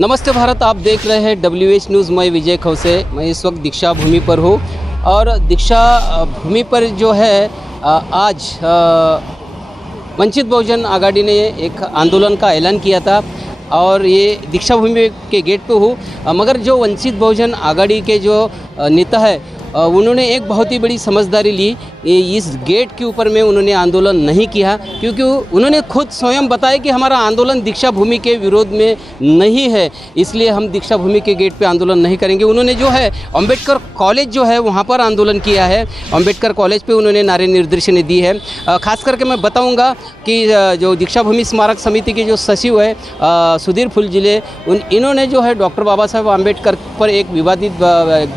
नमस्ते भारत, आप देख रहे हैं WH न्यूज़। मैं विजय खौसे। मैं इस वक्त दीक्षा भूमि पर हूँ और दीक्षा भूमि पर जो है आज वंचित बहुजन आघाड़ी ने एक आंदोलन का ऐलान किया था और ये दीक्षा भूमि के गेट पे हूँ। मगर जो वंचित बहुजन आघाड़ी के जो नेता है उन्होंने एक बहुत ही बड़ी समझदारी ली। इस गेट के ऊपर में उन्होंने आंदोलन नहीं किया, क्योंकि उन्होंने खुद स्वयं बताया कि हमारा आंदोलन दीक्षा भूमि के विरोध में नहीं है, इसलिए हम दीक्षा भूमि के गेट पे आंदोलन नहीं करेंगे। उन्होंने जो है अंबेडकर कॉलेज जो है वहाँ पर आंदोलन किया है। अंबेडकर कॉलेज पे उन्होंने नारे निर्देशन दी है। खास करके मैं बताऊँगा कि जो दीक्षा भूमि स्मारक समिति के जो सचिव है सुधीर फुलझिले, इन्होंने जो है डॉक्टर बाबा साहेब आम्बेडकर पर एक विवादित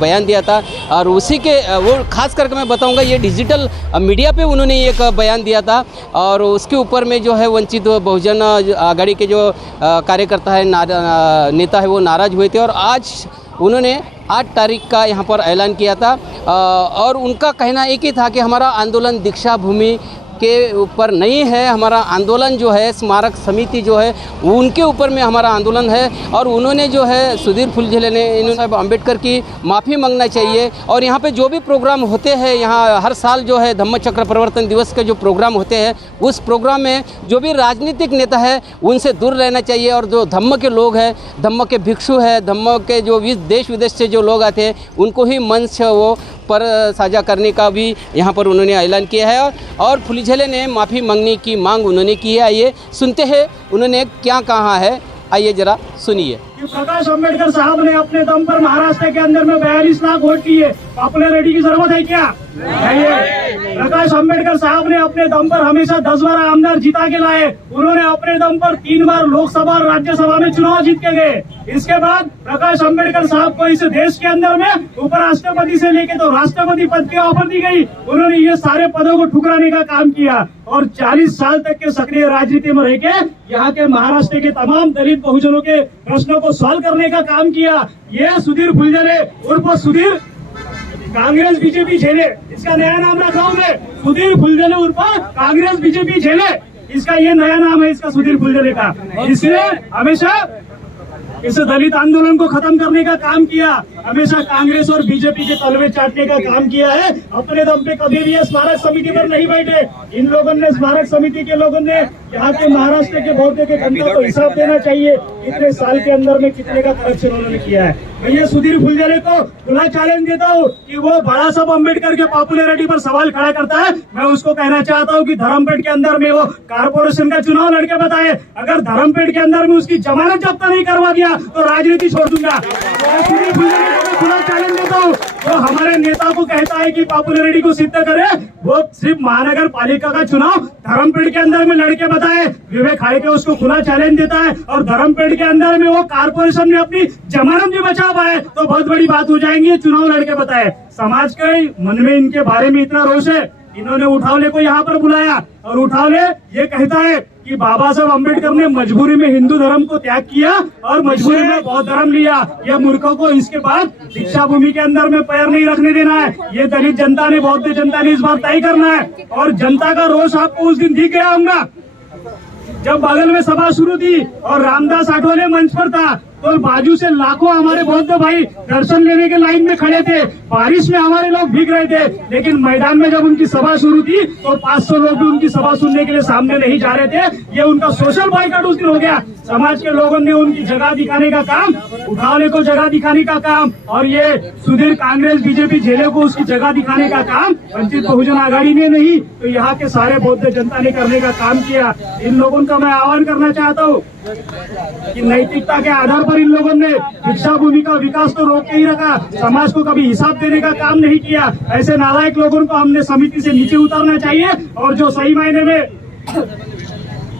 बयान दिया था और उसी के वो खास करके मैं बताऊंगा ये डिजिटल मीडिया पे उन्होंने एक बयान दिया था और उसके ऊपर में जो है वंचित बहुजन आघाड़ी के जो कार्यकर्ता है नेता है वो नाराज़ हुए थे और आज उन्होंने 8 तारीख का यहाँ पर ऐलान किया था और उनका कहना एक ही था कि हमारा आंदोलन दीक्षा भूमि के ऊपर नहीं है, हमारा आंदोलन जो है स्मारक समिति जो है उनके ऊपर में हमारा आंदोलन है। और उन्होंने जो है सुधीर फुलझिले ने इन्होंने अम्बेडकर की माफ़ी मांगना चाहिए और यहाँ पे जो भी प्रोग्राम होते हैं, यहाँ हर साल जो है धम्म चक्र प्रवर्तन दिवस के जो प्रोग्राम होते हैं उस प्रोग्राम में जो भी राजनीतिक नेता है उनसे दूर रहना चाहिए और जो धम्म के लोग हैं, धम्म के भिक्षु है, धम्म के जो देश विदेश से जो लोग आते हैं उनको ही मंच वो पर साझा करने का भी यहाँ पर उन्होंने ऐलान किया है और फुलझिले ने माफ़ी मांगने की मांग उन्होंने की है। आइए सुनते हैं उन्होंने क्या कहा है, आइए जरा सुनिए। प्रकाश अम्बेडकर साहब ने अपने दम पर महाराष्ट्र के अंदर में 42 लाख वोट किए, पॉपुलैरिटी की जरूरत है क्या? नहीं है। प्रकाश अम्बेडकर साहब ने अपने दम पर हमेशा 10 बार आमदार जिता के लाए। उन्होंने अपने दम पर 3 बार लोकसभा और राज्यसभा में चुनाव जीत के गए। इसके बाद प्रकाश अम्बेडकर साहब को इस देश के अंदर में उपराष्ट्रपति से लेके तो राष्ट्रपति पद की ऑफर दी गई। उन्होंने ये सारे पदों को ठुकराने का काम किया और 40 साल तक के सक्रिय राजनीति में रह के यहाँ के महाराष्ट्र के तमाम दलित बहुजनों के प्रश्नों को सॉल्व करने का काम किया। ये सुधीर फुलझिले उर्फ सुधीर कांग्रेस बीजेपी झेले, इसका नया नाम रखा हूं मैं, सुधीर फुलझिले उर्फ कांग्रेस बीजेपी झेले, इसका ये नया नाम है इसका सुधीर फुलझिले का। इसने हमेशा इस दलित आंदोलन को खत्म करने का काम किया, हमेशा कांग्रेस और बीजेपी के तलवे चाटने का काम किया है। अपने दम पे कभी भी स्मारक समिति पर नहीं बैठे। इन लोगों ने, स्मारक समिति के लोगों ने यहाँ के महाराष्ट्र के बहुते के जनता को हिसाब देना चाहिए इतने साल के अंदर में कितने का करप्शन उन्होंने किया है। मैं ये सुधीर फुलझिले को खुला चैलेंज देता हूँ कि वो बड़ा साहब अम्बेडकर के पॉपुलैरिटी पर सवाल खड़ा करता है। मैं उसको कहना चाहता हूँ कि धर्मपेट के अंदर में वो कारपोरेशन का चुनाव लड़के बताए। अगर धर्मपेट के अंदर में उसकी जमानत जब्त नहीं करवा दिया तो राजनीति छोड़ दूंगा। सुधीर फुलझिले को मैं खुला चैलेंज देता हूँ। वो हमारे नेता को कहता है कि पॉपुलैरिटी को सिद्ध करे, वो सिर्फ महानगर पालिका का चुनाव धर्मपेट के अंदर में लड़के बताए। विवेक हाड़के उसको खुला चैलेंज देता है और धर्मपेट के अंदर में वो कारपोरेशन में अपनी जमानत भी बचा पाए तो बहुत बड़ी बात हो जाएंगी। चुनाव लड़के बताए। समाज के मन में इनके बारे में इतना रोष है, इन्होंने उठावले को यहाँ पर बुलाया और उठावले ये कहता है कि बाबा साहब अम्बेडकर ने मजबूरी में हिंदू धर्म को त्याग किया और मजबूरी में बौद्ध धर्म लिया। यह मूर्खों को इसके बाद दीक्षा भूमि के अंदर में पैर नहीं रखने देना है। ये दलित जनता ने, बौद्ध जनता ने इस बार तय करना है और जनता का रोष आपको उस दिन दिख गया होगा जब बगल में सभा शुरू थी और रामदास आठवले मंच पर था तो बाजू से लाखों हमारे बौद्ध भाई दर्शन लेने के लाइन में खड़े थे। बारिश में हमारे लोग भीग रहे थे, लेकिन मैदान में जब उनकी सभा शुरू थी तो 500 लोग भी उनकी सभा सुनने के लिए सामने नहीं जा रहे थे। ये उनका सोशल बॉयकॉट उस दिन हो गया। समाज के लोगों ने उनकी जगह दिखाने का काम, उठावले को जगह दिखाने का काम और ये सुधीर कांग्रेस बीजेपी झेले को उसकी जगह दिखाने का काम वंचित बहुजन आघाड़ी ने नहीं तो यहाँ के सारे बौद्ध जनता ने करने का काम किया। इन लोगों का मैं आह्वान करना चाहता हूँ कि नैतिकता के आधार पर इन लोगों ने दीक्षा भूमि का विकास तो रोक के ही रखा, समाज को कभी हिसाब देने का काम नहीं किया। ऐसे नालायक लोगों को हमने समिति से नीचे उतारना चाहिए और जो सही मायने में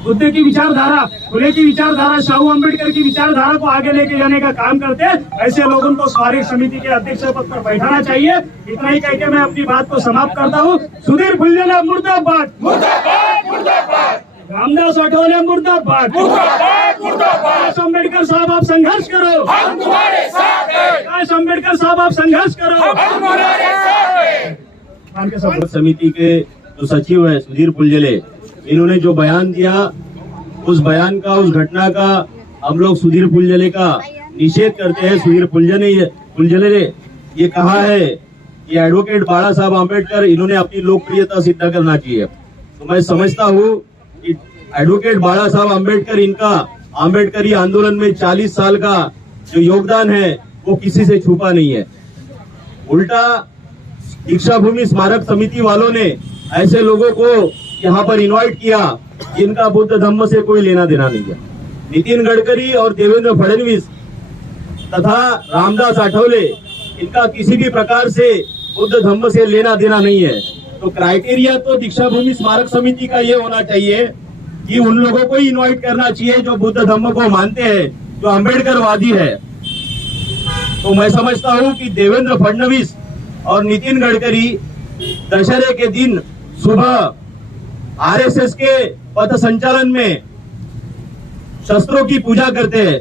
बुद्ध की विचारधारा, फुले की विचारधारा, शाहू अम्बेडकर की विचारधारा को आगे लेके जाने का काम करते हैं ऐसे लोगों को स्मारक समिति के अध्यक्ष पद पर बैठाना चाहिए। इतना ही कहकर मैं अपनी बात को समाप्त करता हूँ। सुधीर फुलझिले मुर्दाबाद, रामदास आठवले मुर्दाबाद, प्रकाश अम्बेडकर साहब आप संघर्ष करो, हम तुम्हारे साथ हैं। प्रकाश अम्बेडकर साहब आप संघर्ष करो, हम तुम्हारे साथ हैं। समिति के जो सचिव है सुधीर फुलझिले, इन्होंने जो बयान दिया उस बयान का, उस घटना का हम लोग सुधीर फुलझले का निषेध करते हैं। सुधीर फुलझले ने ये कहा है कि एडवोकेट बाला साहब आम्बेडकर इन्होंने अपनी लोकप्रियता सिद्ध करना चाहिए। तो मैं समझता हूँ कि एडवोकेट बाला साहब आम्बेडकर इनका आम्बेडकरी आंदोलन में 40 साल का जो योगदान है वो किसी से छुपा नहीं है। उल्टा दीक्षा भूमि स्मारक समिति वालों ने ऐसे लोगों को यहाँ पर इनवाइट किया जिनका बुद्ध धम्म से कोई लेना देना नहीं है। नितिन गडकरी और देवेंद्र फडणवीस तथा रामदास आठवले इनका किसी भी प्रकार से बुद्ध धम्म से लेना देना नहीं है। तो क्राइटेरिया तो दीक्षा भूमि स्मारक समिति का ये होना चाहिए कि उन लोगों को ही इनवाइट करना चाहिए जो बुद्ध धम्म को मानते हैं, जो अम्बेडकरवादी है। तो मैं समझता हूँ कि देवेंद्र फडणवीस और नितिन गडकरी दशहरे के दिन सुबह आरएसएस के पथ संचालन में शस्त्रों की पूजा करते हैं।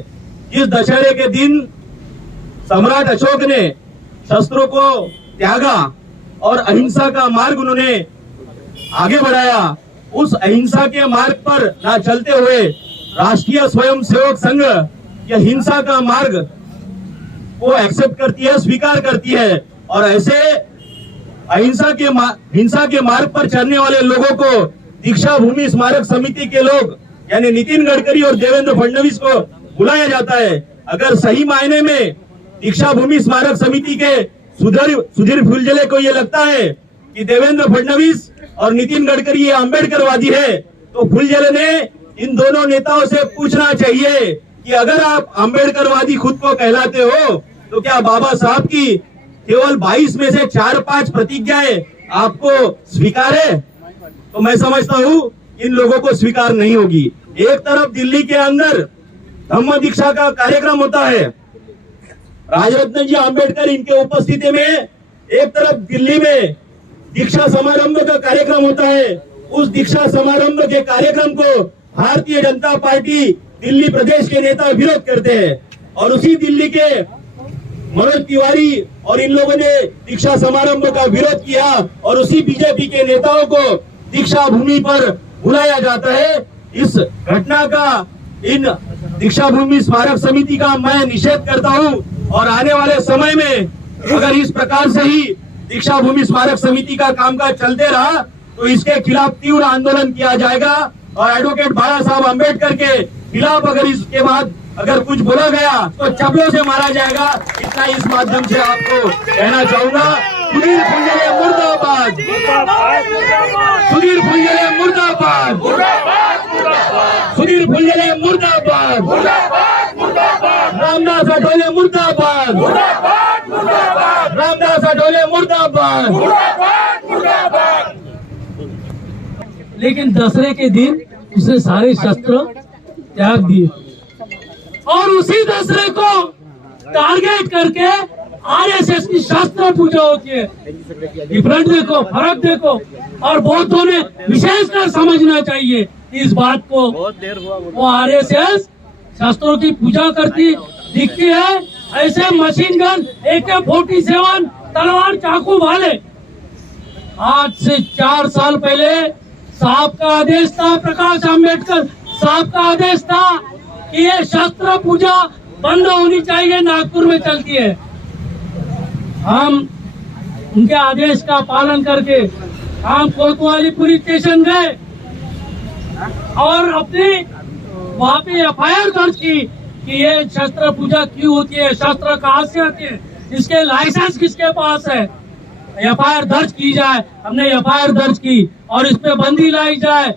जिस दशहरे के दिन सम्राट अशोक ने शस्त्रों को त्यागा और अहिंसा का मार्ग उन्होंने आगे बढ़ाया, उस अहिंसा के मार्ग पर ना चलते हुए राष्ट्रीय स्वयंसेवक संघ यह हिंसा का मार्ग को एक्सेप्ट करती है, स्वीकार करती है। और ऐसे हिंसा के मार्ग पर चलने वाले लोगों को दीक्षा भूमि स्मारक समिति के लोग यानी नितिन गडकरी और देवेंद्र फडणवीस को बुलाया जाता है। अगर सही मायने में दीक्षा भूमि स्मारक समिति के सुधीर फुलझले को यह लगता है कि देवेंद्र फडणवीस और नितिन गडकरी ये अम्बेडकरवादी है, तो फुलझले ने इन दोनों नेताओं से पूछना चाहिए कि अगर आप अम्बेडकरवादी खुद को कहलाते हो तो क्या बाबा साहब की केवल 22 में से 4-5 प्रतिज्ञाएं आपको स्वीकार है? तो मैं समझता हूँ इन लोगों को स्वीकार नहीं होगी। एक तरफ दिल्ली के अंदर धम्म दीक्षा का कार्यक्रम होता है, राजरत्न जी आम्बेडकर इनके उपस्थिति में एक तरफ दिल्ली में दीक्षा समारंभ का कार्यक्रम होता है। उस दीक्षा समारंभ के कार्यक्रम को भारतीय जनता पार्टी दिल्ली प्रदेश के नेता विरोध करते हैं और उसी दिल्ली के मनोज तिवारी और इन लोगों ने दीक्षा समारंभ का विरोध किया और उसी बीजेपी के नेताओं को दीक्षा भूमि पर बुलाया जाता है। इस घटना का इन दीक्षा भूमि स्मारक समिति का मैं निषेध करता हूं और आने वाले समय में अगर इस प्रकार से ही दीक्षा भूमि स्मारक समिति का कामकाज चलते रहा तो इसके खिलाफ तीव्र आंदोलन किया जाएगा और एडवोकेट बाला साहब अम्बेडकर के खिलाफ अगर इसके बाद अगर कुछ बोला गया तो चपलों से मारा जाएगा। इतना इस माध्यम से आपको कहना चाहूंगा। सुधीर फुलझले मुर्दाबाद, सुधीर फुलझले मुर्दाबाद, सुधीर फुलझले मुर्दाबाद, रामदास आठवले मुर्दाबाद, रामदास आठवले मुर्दाबाद। लेकिन दशहरे के दिन उसने सारे शस्त्र त्याग दिए और उसी दशहरे को टारगेट करके आरएसएस की शस्त्र पूजा होती है। डिफरेंट देखो, फर्क देखो। और बौद्धों ने विशेषकर समझना चाहिए इस बात को। वो आरएसएस शस्त्रों की पूजा करती दिखती है, ऐसे मशीन गन AK-47 तलवार चाकू वाले आज से 4 साल पहले साहब का आदेश था, प्रकाश आम्बेडकर साहब का आदेश था कि ये शस्त्र पूजा बंद होनी चाहिए, नागपुर में चलती है। हम उनके आदेश का पालन करके हम कोतवाली पुलिस स्टेशन गए और अपने वहाँ पे FIR दर्ज की कि ये शस्त्र पूजा क्यों होती है, शस्त्र कहाँ से आते हैं, इसके लाइसेंस किसके पास है, FIR दर्ज की जाए। हमने FIR दर्ज की और इस पे बंदी लाई जाए,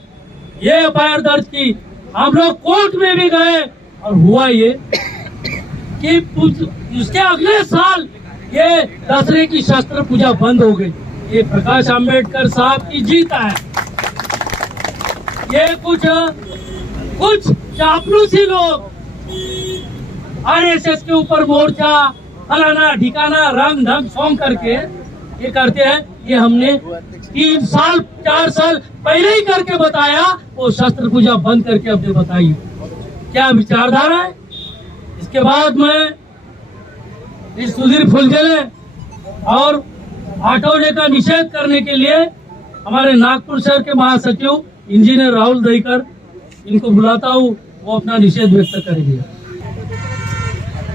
ये FIR दर्ज की। हम लोग कोर्ट में भी गए और हुआ ये कि उसके अगले साल ये दशहरे की शस्त्र पूजा बंद हो गई। ये प्रकाश आम्बेडकर साहब की जीत है। ये कुछ चापलूसी लोग आरएसएस के ऊपर मोर्चा फलाना ठिकाना रंग ढंग सॉन्ग करके ये करते हैं। ये हमने 3 साल 4 साल पहले ही करके बताया, वो शस्त्र पूजा बंद करके अपने बताइए क्या विचारधारा है। इसके बाद मैं इस सुधीर फुलझले और आठवले का निषेध करने के लिए हमारे नागपुर शहर के महासचिव इंजीनियर राहुल दहीकर इनको बुलाता हूँ वो अपना निषेध व्यक्त करेंगे।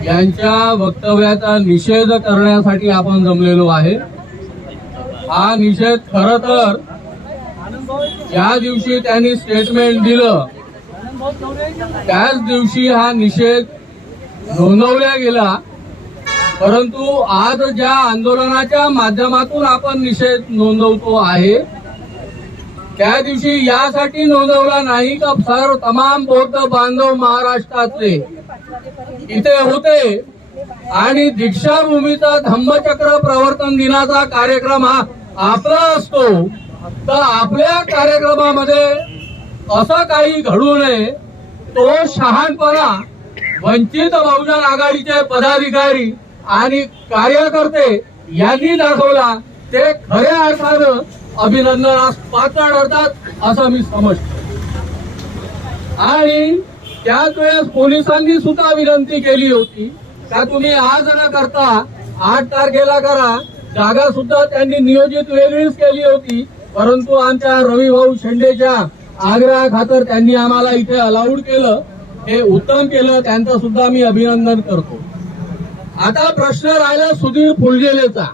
यांच्या वक्तव्याचा निषेध करण्यासाठी आपण जमलेलो आहे। हा निषेध खरं तर ज्या दिवशी त्यांनी स्टेटमेंट दिलं त्याच दिवशी हा निषेध नोंदवला गेला, परंतु आज ज्या आंदोलनाच्या माध्यमातून आपण निषेध नोंदवतो आहे त्या दिवशी यासाठी नोंदवला नाही का सर्व तमाम बौद्ध बांधव महाराष्ट्रातले इथे होते आणि दीक्षाभूमीचा धम्मचक्र प्रवर्तन दिनाचा कार्यक्रम हा आपला असतो, तर आपल्या कार्यक्रमामध्ये असं काही घडू नये तो शहाणपणा वंचित बहुजन आघाडीचे पदाधिकारी आणि कार्यकर्ते यांनी दाखवला, ते खऱ्या अर्थानं अभिनंदनास पात्र ठरतात असं मी समजतो। आणि त्याच वेळेस पोलिसांनी सुद्धा विनंती केली होती का तुम्ही आज न करता 8 तारखेला करा, जागा सुद्धा त्यांनी नियोजित वेगळीच केली होती, परंतु आमच्या रविभाऊ शेंडेच्या आग्रहा खातर त्यांनी आम्हाला इथे अलाउड केलं, हे उत्तम केलं, त्यांचं सुद्धा मी अभिनंदन करतो। आता प्रश्न राहिला सुधीर फुलझेलेचा।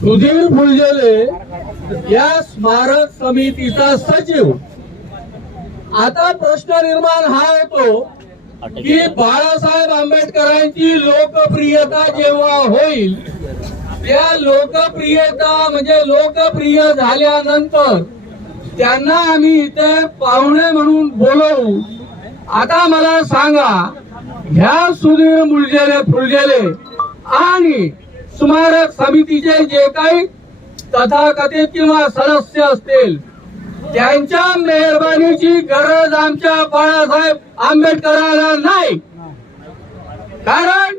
सुधीर फुलझेले या स्मारक समितीचा सचिव। आता प्रश्न निर्माण हा होतो की बाळासाहेब आंबेडकरांची लोकप्रियता जेव्हा होईल त्या लोकप्रियता म्हणजे लोकप्रिय झाल्यानंतर त्यांना आम्ही इथे पाहुणे म्हणून बोलवू। आता मला सांगा, ह्या सुधीर फुलझेले आणि स्मारक समितीचे जे काही तथाकथित किंवा सदस्य असतील त्यांच्या मेहरबानीची गरज आमच्या बाळासाहेब आंबेडकरांना नाही, कारण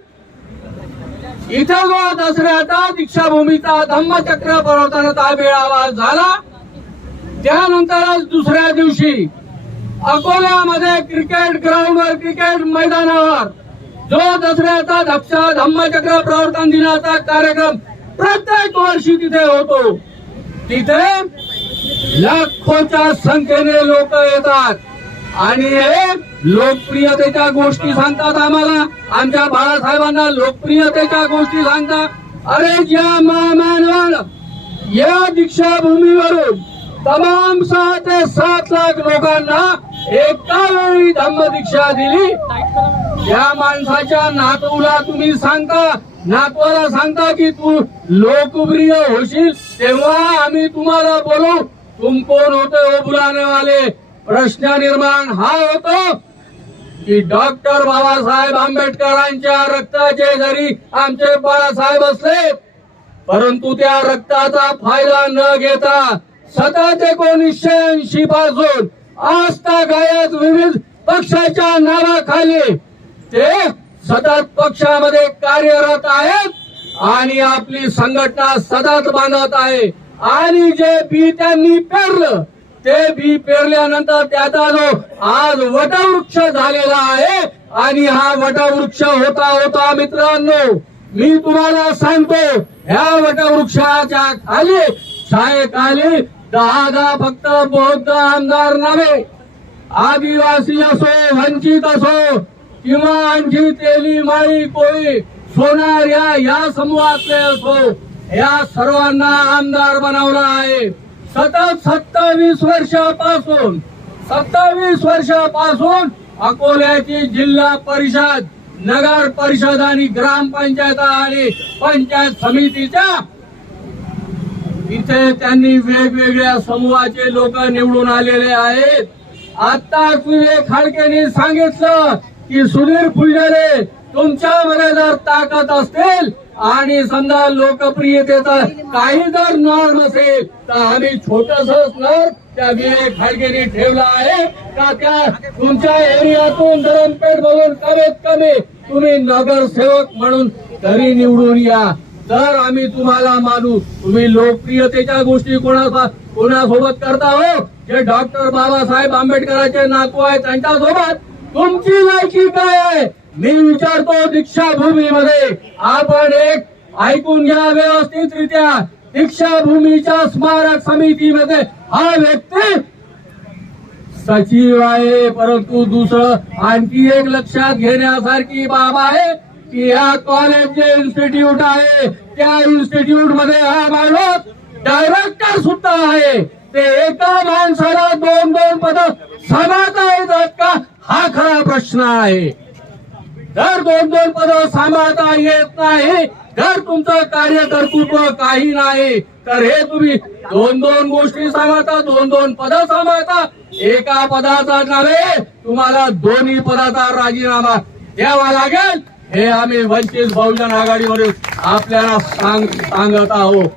इथं जो दसऱ्याचा दीक्षाभूमीचा धम्मचक्र प्रवर्तनाचा मेळावा झाला त्यानंतरच दुसऱ्या दिवशी अकोल्यामध्ये क्रिकेट ग्राउंडवर क्रिकेट मैदानावर जो दसऱ्याचा धम्मचक्र प्रवर्तन दिनाचा कार्यक्रम प्रत्येक वर्षी तिथे होतो, तिथे लाखोच्या संख्येने लोक येतात आणि हे लोकप्रियतेच्या गोष्टी सांगतात आम्हाला, आमच्या बाळासाहेबांना लोकप्रियतेच्या गोष्टी सांगतात। अरे ज्या महामानवानं या दीक्षाभूमीवरून तमाम 6 ते 7 लाख लोकांना एका वेळी धम्मदीक्षा दिली, या माणसाच्या नातूला तुम्ही सांगता, नातवाला सांगता की तू लोकप्रिय होशील तेव्हा आम्ही तुम्हाला बोलू, तुम कोण होते वो बुलाने वाले। प्रश्न निर्माण हा होतो की डॉक्टर बाबासाहेब आंबेडकरांच्या रक्ताचे जरी आमचे बाळासाहेब असले, परंतु त्या रक्ताचा फायदा न घेता सतत 1980 पासून आज तक विविध पक्षाच्या नावाखाली ते सतत पक्षामध्ये कार्यरत आहेत आणि आपली संघटना सतत बांधत आहे। आणि जे बी त्यांनी पेरलं ते बी पेरल्यानंतर त्याचा जो आज वटवृक्ष झालेला आहे आणि हा वटवृक्ष होता होता मित्रांनो, मी तुम्हाला सांगतो ह्या वटवृक्षाच्या खाली छायेखाली 10 फक्त बौद्ध आमदार नव्हे, आदिवासी असो, वंचित असो किंवा आणखी तेली माळी कोळी सोनार या समूहातले असो, या सर्वांना आमदार बनवला आहे। सतत 27 वर्षापासून अकोल्याची जिल्हा परिषद, नगर परिषद आणि ग्रामपंचायत आणि पंचायत समितीच्या इथे त्यांनी वेगवेगळ्या समूहाचे लोक निवडून आलेले आहेत। आता विवेक खाडकेंनी सांगितलं की सुधीर फुलझेले तुमच्यामध्ये जर ताकद असतील आणि समजा लोकप्रियतेचा काही जर नॉर्म असेल तर आम्ही छोटस नॉर्म त्या विवेक खाडकेंनी ठेवला आहे का त्या तुमच्या एरियातून धरमपेठ मधून कमीत कमी तुम्ही नगरसेवक म्हणून तरी निवडून या, तर आम्ही तुम्हाला मानू। तुम्ही लोकप्रियतेच्या गोष्टी कोणासोबत करता हो? जे डॉक्टर बाबासाहेब आंबेडकरांचे नातू आहेत त्यांच्यासोबत तुमची लायकी काय आहे? मी विचारतो दीक्षाभूमीमध्ये आपण एक ऐकून घ्या व्यवस्थितरित्या, दीक्षाभूमीच्या स्मारक समितीमध्ये हा व्यक्ती सचिव आहे, परंतु दुसरं आणखी एक लक्षात घेण्यासारखी बाब आहे की या कॉलेज जे इन्स्टिट्यूट आहे त्या इन्स्टिट्यूट मध्ये हा माणूस डायरेक्टर सुद्धा आहे. ते एका माणसाला 2-2 पद सांभाळता येतात का, हा खरा प्रश्न आहे. जर 2-2 पद सांभाळता येत नाही, जर तुमचं कार्यकर्तृत्व काही नाही, तर हे तुम्ही 2-2 गोष्टी सांभाळता, 2-2 पद सांभाळता, एका पदाचा नव्हे तुम्हाला दोन्ही पदाचा राजीनामा द्यावा लागेल. हे आम्ही वंचित बहुजन आघाडीवरून आपल्याला सांगत आहोत.